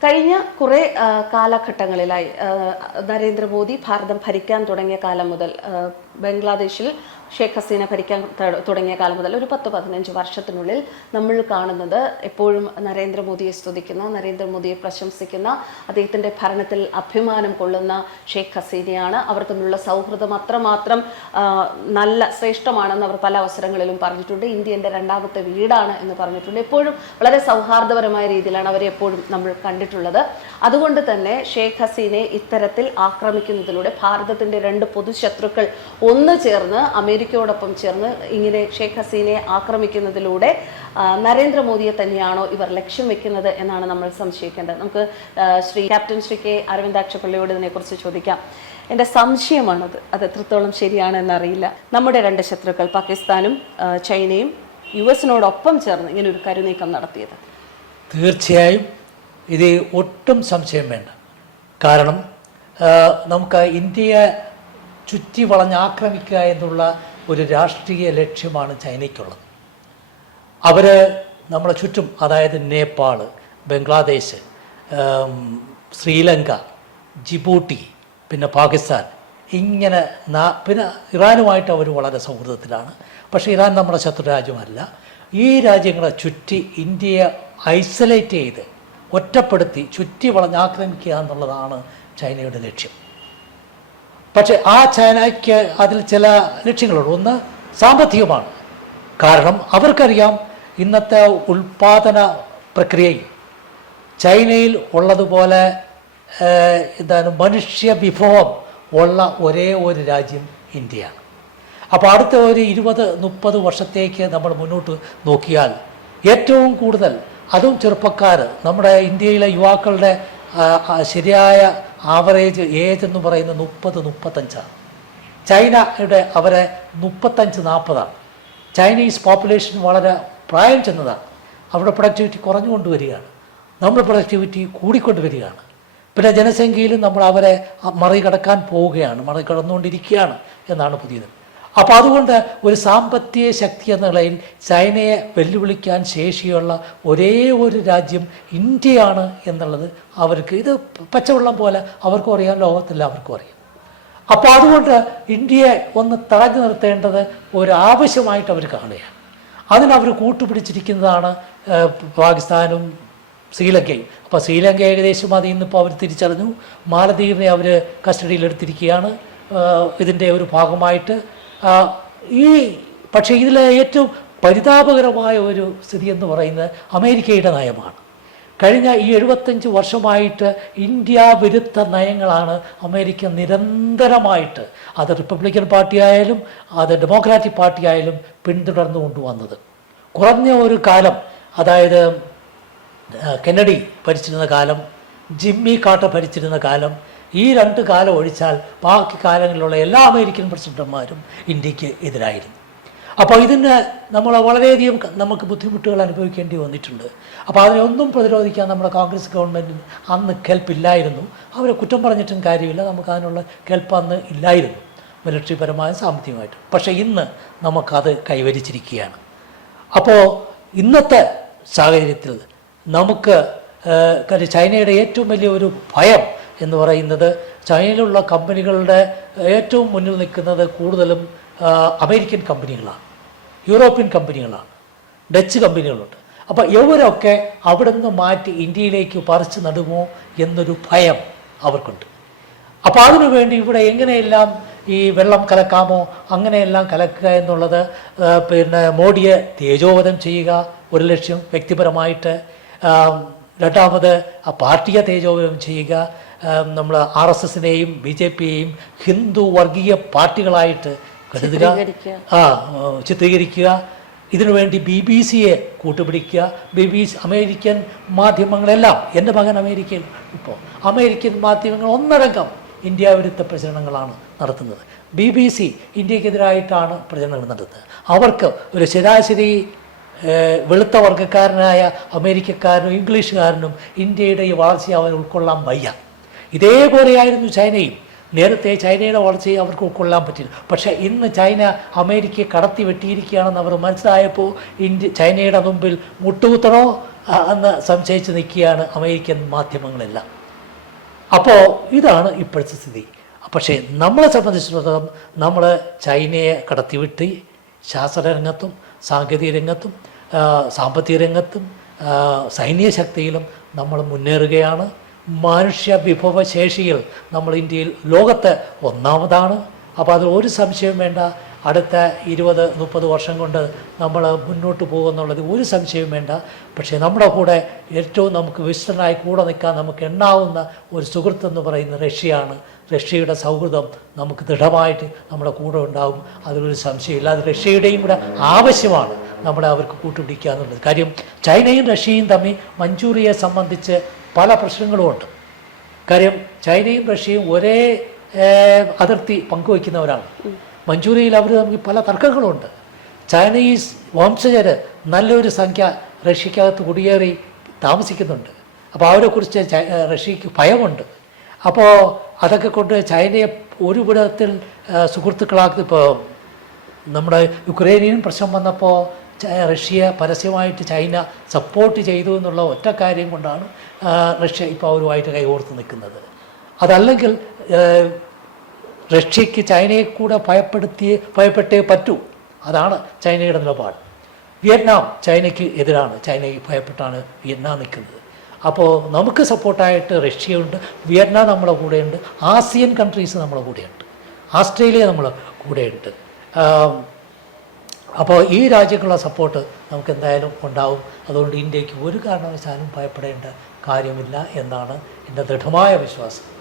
കഴിഞ്ഞ കുറേ കാലഘട്ടങ്ങളിലായി നരേന്ദ്രമോദി ഭാരതം ഭരിക്കാൻ തുടങ്ങിയ കാലം മുതൽ ബംഗ്ലാദേശിൽ ഷേഖ് ഹസീന ഭരിക്കാൻ തുടങ്ങിയ കാലം മുതൽ ഒരു പത്ത് പതിനഞ്ച് വർഷത്തിനുള്ളിൽ നമ്മൾ കാണുന്നത് എപ്പോഴും നരേന്ദ്രമോദിയെ സ്തുതിക്കുന്ന നരേന്ദ്രമോദിയെ പ്രശംസിക്കുന്ന അദ്ദേഹത്തിന്റെ ഭരണത്തിൽ അഭിമാനം കൊള്ളുന്ന ഷേഖ് ഹസീനയാണ്. അവർ തമ്മിലുള്ള സൗഹൃദം അത്രമാത്രം നല്ല ശ്രേഷ്ഠമാണെന്ന് അവർ പല അവസരങ്ങളിലും പറഞ്ഞിട്ടുണ്ട്. ഇന്ത്യ എന്റെ രണ്ടാമത്തെ വീടാണ് എന്ന് പറഞ്ഞിട്ടുണ്ട്. എപ്പോഴും വളരെ സൗഹാർദ്ദപരമായ രീതിയിലാണ് അവരെ എപ്പോഴും നമ്മൾ കണ്ടിട്ടുള്ളത്. അതുകൊണ്ട് തന്നെ ഷേഖ് ഹസീനെ ഇത്തരത്തിൽ ആക്രമിക്കുന്നതിലൂടെ ഭാരതത്തിന്റെ രണ്ട് പൊതുശത്രുക്കൾ ഒന്ന് ചേർന്ന് അമേരിക്കയോടൊപ്പം ചേർന്ന് ഇങ്ങനെ ഷെയ്ഖ് ഹസീനെ ആക്രമിക്കുന്നതിലൂടെ നരേന്ദ്രമോദിയെ തന്നെയാണോ ഇവർ ലക്ഷ്യം വെക്കുന്നത് എന്നാണ് നമ്മൾ സംശയിക്കേണ്ടത്. നമുക്ക് ശ്രീ ക്യാപ്റ്റൻ ശ്രീ കെ അരവിന്ദാക്ഷപ്പള്ളിയോട് ഇതിനെക്കുറിച്ച് ചോദിക്കാം. എന്റെ സംശയമാണത്. അത് എത്രത്തോളം ശരിയാണ് എന്നറിയില്ല നമ്മുടെ രണ്ട് ശത്രുക്കൾ പാകിസ്ഥാനും ചൈനയും യു എസിനോടൊപ്പം ചേർന്ന് ഇങ്ങനെ ഒരു കരുനീക്കം നടത്തിയത്. തീർച്ചയായും ഇത് ഒട്ടും സംശയം വേണ്ട. കാരണം നമുക്ക് ഇന്ത്യയെ ചുറ്റി വളഞ്ഞ് ആക്രമിക്കുക എന്നുള്ള ഒരു രാഷ്ട്രീയ ലക്ഷ്യമാണ് ചൈനയ്ക്കുള്ളത്. അവർ നമ്മളെ ചുറ്റും അതായത് നേപ്പാൾ ബംഗ്ലാദേശ് ശ്രീലങ്ക ജിബൂട്ടി പിന്നെ പാകിസ്ഥാൻ ഇങ്ങനെ പിന്നെ ഇറാനുമായിട്ട് അവർ വളരെ സൗഹൃദത്തിലാണ്. പക്ഷേ ഇറാൻ നമ്മുടെ ശത്രു രാജ്യമല്ല. ഈ രാജ്യങ്ങളെ ചുറ്റി ഇന്ത്യയെ ഐസൊലേറ്റ് ചെയ്ത് ഒറ്റപ്പെടുത്തി ചുറ്റി വളഞ്ഞാക്രമിക്കുക എന്നുള്ളതാണ് ചൈനയുടെ ലക്ഷ്യം. പക്ഷേ ആ ചൈനയ്ക്ക് അതിൽ ചില ലക്ഷ്യങ്ങളുണ്ട്. ഒന്ന് സാമ്പത്തികമാണ്. കാരണം അവർക്കറിയാം ഇന്നത്തെ ഉൽപാദന പ്രക്രിയയിൽ ചൈനയിൽ ഉള്ളതുപോലെ എന്താണ് മനുഷ്യ വിഭവം ഉള്ള ഒരേ ഒരു രാജ്യം ഇന്ത്യയാണ്. അപ്പോൾ അടുത്ത ഒരു ഇരുപത് മുപ്പത് വർഷത്തേക്ക് നമ്മൾ മുന്നോട്ട് നോക്കിയാൽ ഏറ്റവും കൂടുതൽ അതും ചെറുപ്പക്കാർ നമ്മുടെ ഇന്ത്യയിലെ യുവാക്കളുടെ ശരിയായ ആവറേജ് ഏജ് എന്ന് പറയുന്നത് മുപ്പത് മുപ്പത്തഞ്ചാണ് ചൈനയുടെ അവരെ മുപ്പത്തഞ്ച് നാൽപ്പതാണ് ചൈനീസ് പോപ്പുലേഷൻ വളരെ പ്രായം ചെന്നതാണ് അവരുടെ പ്രൊഡക്ടിവിറ്റി കുറഞ്ഞുകൊണ്ടുവരികയാണ് നമ്മുടെ പ്രൊഡക്ടിവിറ്റി കൂടിക്കൊണ്ട് വരികയാണ്. പിന്നെ ജനസംഖ്യയിലും നമ്മൾ അവരെ മറികടക്കാൻ പോവുകയാണ് മറികടന്നുകൊണ്ടിരിക്കുകയാണ് എന്നാണ് പുതിയത്. അപ്പോൾ അതുകൊണ്ട് ഒരു സാമ്പത്തിക ശക്തി എന്ന നിലയിൽ ചൈനയെ വെല്ലുവിളിക്കാൻ ശേഷിയുള്ള ഒരേ ഒരു രാജ്യം ഇന്ത്യയാണ് എന്നുള്ളത് അവർക്ക് ഇത് പച്ചവെള്ളം പോലെ അവർക്കും അറിയാം ലോകത്തെല്ലാവർക്കും അറിയാം. അപ്പോൾ അതുകൊണ്ട് ഇന്ത്യയെ ഒന്ന് തടഞ്ഞു നിർത്തേണ്ടത് ഒരു ആവശ്യമായിട്ട് അവർ കാണുകയാണ്. അതിനവർ കൂട്ടുപിടിച്ചിരിക്കുന്നതാണ് പാകിസ്ഥാനും ശ്രീലങ്കയും. അപ്പോൾ ശ്രീലങ്ക ഏകദേശം അതിൽ നിന്നിപ്പോൾ അവർ തിരിച്ചറിഞ്ഞു. മാലദ്വീപിനെ അവർ കസ്റ്റഡിയിലെടുത്തിരിക്കുകയാണ്. ഇതിന്റെ ഒരു ഭാഗമായിട്ട് ഈ പക്ഷേ ഇതിലെ ഏറ്റവും പരിതാപകരമായ ഒരു സ്ഥിതി എന്ന് പറയുന്നത് അമേരിക്കയുടെ നയമാണ്. കഴിഞ്ഞ ഈ എഴുപത്തഞ്ച് വർഷമായിട്ട് ഇന്ത്യ വിരുദ്ധ നയങ്ങളാണ് അമേരിക്ക നിരന്തരമായിട്ട് അത് റിപ്പബ്ലിക്കൻ പാർട്ടിയായാലും അത് ഡെമോക്രാറ്റിക് പാർട്ടിയായാലും പിന്തുടർന്നു കൊണ്ടുവന്നത്. കുറഞ്ഞ ഒരു കാലം അതായത് കെന്നഡി ഭരിച്ചിരുന്ന കാലം ജിമ്മി കാട്ട ഭരിച്ചിരുന്ന കാലം ഈ രണ്ട് കാലം ഒഴിച്ചാൽ ബാക്കി കാലങ്ങളിലുള്ള എല്ലാ അമേരിക്കൻ പ്രസിഡന്റുമാരും ഇന്ത്യയ്ക്ക് എതിരായിരുന്നു. അപ്പോൾ ഇതിന് നമ്മൾ വളരെയധികം നമുക്ക് ബുദ്ധിമുട്ടുകൾ അനുഭവിക്കേണ്ടി വന്നിട്ടുണ്ട്. അപ്പോൾ അതിനൊന്നും പ്രതിരോധിക്കാൻ നമ്മുടെ കോൺഗ്രസ് ഗവൺമെന്റിന് അന്ന് കെൽപ്പില്ലായിരുന്നു. അവരെ കുറ്റം പറഞ്ഞിട്ടും കാര്യമില്ല. നമുക്ക് അതിനുള്ള കെൽപ്പ് അന്ന് ഇല്ലായിരുന്നു. മിലിറ്ററിപരമായും സാമ്പത്തികമായിട്ടും. പക്ഷേ ഇന്ന് നമുക്കത് കൈവരിച്ചിരിക്കുകയാണ്. അപ്പോൾ ഇന്നത്തെ സാഹചര്യത്തിൽ നമുക്ക് ചൈനയുടെ ഏറ്റവും വലിയ ഒരു ഭയം എന്ന് പറയുന്നത് ചൈനയിലുള്ള കമ്പനികളുടെ ഏറ്റവും മുന്നിൽ നിൽക്കുന്നത് കൂടുതലും അമേരിക്കൻ കമ്പനികളാണ്. യൂറോപ്യൻ കമ്പനികളാണ്. ഡച്ച് കമ്പനികളുണ്ട്. അപ്പോൾ ഇവരൊക്കെ അവിടെ നിന്ന് മാറ്റി ഇന്ത്യയിലേക്ക് പറിച്ചു നടുമോ എന്നൊരു ഭയം അവർക്കുണ്ട്. അപ്പോൾ അതിനുവേണ്ടി ഇവിടെ എങ്ങനെയെല്ലാം ഈ വെള്ളം കലക്കാമോ അങ്ങനെയെല്ലാം കലക്കുക എന്നുള്ളത് പിന്നെ മോഡിയെ തേജോവധം ചെയ്യുക ഒരു ലക്ഷ്യം വ്യക്തിപരമായിട്ട് രണ്ടാമത് ആ പാർട്ടിയെ തേജോപയോഗം ചെയ്യുക നമ്മൾ ആർ എസ് എസിനെയും ബി ജെ പിയെയും ഹിന്ദു വർഗീയ പാർട്ടികളായിട്ട് കരുതുക ആ ചിത്രീകരിക്കുക. ഇതിനുവേണ്ടി ബി ബി സിയെ കൂട്ടുപിടിക്കുക. ബി ബി സി അമേരിക്കൻ മാധ്യമങ്ങളെല്ലാം എന്റെ മകൻ അമേരിക്കയിൽ ഇപ്പോൾ അമേരിക്കൻ മാധ്യമങ്ങൾ ഒന്നടങ്കം ഇന്ത്യ വിരുദ്ധ പ്രചരണങ്ങളാണ് നടത്തുന്നത്. ബി ബി സി ഇന്ത്യക്കെതിരായിട്ടാണ് പ്രചരണങ്ങൾ നടത്തുന്നത്. അവർക്ക് ഒരു ശരാശരി വെളുത്ത വർഗക്കാരനായ അമേരിക്കക്കാരനും ഇംഗ്ലീഷുകാരനും ഇന്ത്യയുടെ ഈ വളർച്ചയെ അവൻ ഉൾക്കൊള്ളാൻ വയ്യ. ഇതേപോലെയായിരുന്നു ചൈനയും. നേരത്തെ ചൈനയുടെ വളർച്ചയെ അവർക്ക് ഉൾക്കൊള്ളാൻ പറ്റില്ല. പക്ഷേ ഇന്ന് ചൈന അമേരിക്കയെ കടത്തി വെട്ടിയിരിക്കുകയാണെന്ന് അവർ മനസ്സിലായപ്പോൾ ഇന്ത്യ ചൈനയുടെ മുമ്പിൽ മുട്ടുകുത്തണോ? എന്ന് സംശയിച്ച് നിൽക്കുകയാണ് അമേരിക്കൻ മാധ്യമങ്ങളെല്ലാം. അപ്പോൾ ഇതാണ് ഇപ്പോഴത്തെ സ്ഥിതി. പക്ഷേ നമ്മളെ സംബന്ധിച്ചിടത്തോളം നമ്മൾ ചൈനയെ കടത്തിവിട്ട് ശാസ്ത്രരംഗത്തും സാങ്കേതിക രംഗത്തും സാമ്പത്തിക രംഗത്തും സൈനിക ശക്തിയിലും നമ്മൾ മുന്നേറുകയാണ്. മനുഷ്യ വിഭവശേഷിയിൽ നമ്മൾ ഇന്ത്യയിൽ ലോകത്ത് ഒന്നാമതാണ്. അപ്പോൾ അതിൽ ഒരു സംശയവും വേണ്ട. അടുത്ത ഇരുപത് മുപ്പത് വർഷം കൊണ്ട് നമ്മൾ മുന്നോട്ട് പോകുമെന്നുള്ളത് ഒരു സംശയവും വേണ്ട. പക്ഷേ നമ്മുടെ കൂടെ ഏറ്റവും നമുക്ക് വിശ്വനായി കൂടെ നിൽക്കാൻ നമുക്ക് എണ്ണാവുന്ന ഒരു സുഹൃത്ത് എന്ന് പറയുന്ന റഷ്യയാണ്. റഷ്യയുടെ സൗഹൃദം നമുക്ക് ദൃഢമായിട്ട് നമ്മുടെ കൂടെ ഉണ്ടാവും. അതിലൊരു സംശയമില്ല. അത് റഷ്യയുടെയും കൂടെ ആവശ്യമാണ് നമ്മളെ അവർക്ക് കൂട്ടുപിടിക്കുക എന്നുള്ളത്. കാര്യം ചൈനയും റഷ്യയും തമ്മിൽ മഞ്ചൂറിയയെ സംബന്ധിച്ച് പല പ്രശ്നങ്ങളുമുണ്ട്. കാര്യം ചൈനയും റഷ്യയും ഒരേ അതിർത്തി പങ്കുവയ്ക്കുന്നവരാണ്. മഞ്ചൂരിയയിൽ അവർ തമ്മിൽ പല തർക്കങ്ങളുണ്ട്. ചൈനീസ് വംശജർ നല്ലൊരു സംഖ്യ റഷ്യക്കകത്ത് കുടിയേറി താമസിക്കുന്നുണ്ട്. അപ്പോൾ അവരെക്കുറിച്ച് റഷ്യക്ക് ഭയമുണ്ട്. അപ്പോൾ അതൊക്കെ കൊണ്ട് ചൈനയെ ഒരു വിധത്തിൽ സുഹൃത്തുക്കളാക്കി ഇപ്പോൾ നമ്മുടെ യുക്രൈനിയൻ പ്രശ്നം വന്നപ്പോൾ റഷ്യ പരസ്യമായിട്ട് ചൈന സപ്പോർട്ട് ചെയ്തു എന്നുള്ള ഒറ്റ കാര്യം കൊണ്ടാണ് റഷ്യ ഇപ്പോൾ അവരുമായിട്ട് കൈകോർത്ത് നിൽക്കുന്നത്. അതല്ലെങ്കിൽ ഏഹ്, റഷ്യക്ക് ചൈനയെ കൂടെ ഭയപ്പെടുത്തിയേ ഭയപ്പെട്ടേ പറ്റൂ. അതാണ് ചൈനയുടെ നിലപാട്. വിയറ്റ്നാം ചൈനയ്ക്ക് എതിരാണ്. ചൈനയ്ക്ക് ഭയപ്പെട്ടാണ് വിയറ്റ്നാം നിൽക്കുന്നത്. അപ്പോൾ നമുക്ക് സപ്പോർട്ടായിട്ട് റഷ്യയുണ്ട് വിയറ്റ്നാം നമ്മളെ കൂടെയുണ്ട് ആസിയൻ കൺട്രീസ് നമ്മളെ കൂടെയുണ്ട് ആസ്ട്രേലിയ നമ്മളെ കൂടെയുണ്ട്. അപ്പോൾ ഈ രാജ്യങ്ങളുടെ സപ്പോർട്ട് നമുക്ക് എന്തായാലും ഉണ്ടാവും. അതുകൊണ്ട് ഇന്ത്യയ്ക്ക് ഒരു കാരണവശാലും ഭയപ്പെടേണ്ട കാര്യമില്ല എന്നാണ് എന്റെ ദൃഢമായ വിശ്വാസം.